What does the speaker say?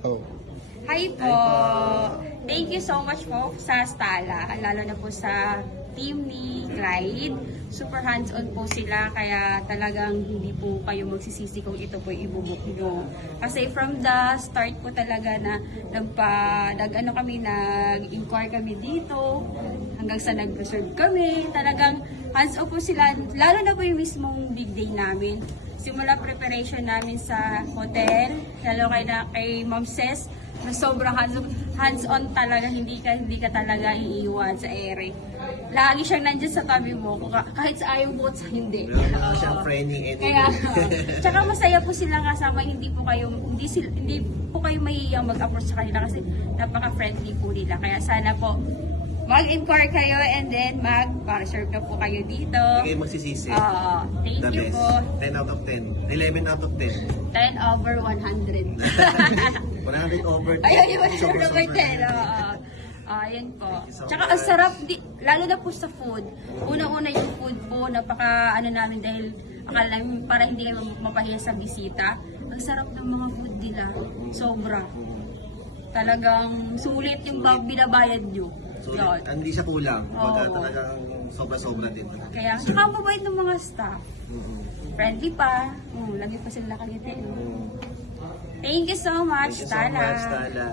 Oh. Hi po! Thank you so much po sa Stala, lalo na po sa team ni Clyde. Super hands-on po sila, kaya talagang hindi po kayo magsisisi kung ito po ibubuk nyo. Kasi from the start po talaga na nag-inquire kami dito, hanggang sa nag-reserve kami, talagang hands-on po sila, lalo na po yung mismong big day namin. Simula preparation namin sa hotel, lalo kay Ma'am Ses, na sobrang hands-on talaga, hindi ka talaga iiwan sa ere. Lagi siyang nandiyan sa tabi mo, kahit sa ayaw mo at sa hindi. Wala siyang training Kaya, anymore. tsaka masaya po sila kasama, hindi po kayo mahihiyang mag-approach sa kanila kasi napaka-friendly po nila. Kaya sana po, mag-inquire kayo and then mag-reserve na po kayo dito. Hindi kayo magsisisi. Thank The you best. po. 10 out of 10. 11 out of 10. 10 over 100. 100 over 10. Ayun, yung 100 Sobra, over 10. sobra. Ayan po. so Tsaka much. ang sarap, lalo na po sa food. Una-una yung food po, namin dahil akala namin para hindi kayo mapahiya sa bisita. Ang sarap ng mga food nila. Sobra. Talagang sulit yung binabayad nyo. So, Yun. hindi siya kulang. Kumbaga Oo. talagang sobra-sobra din. Kaya, tsaka ang mabait ng mga staff. Mm-mm. Friendly pa. Lagi pa sila nakangiti. Mm. Thank you so much, Thank you so much, Tala. Tala.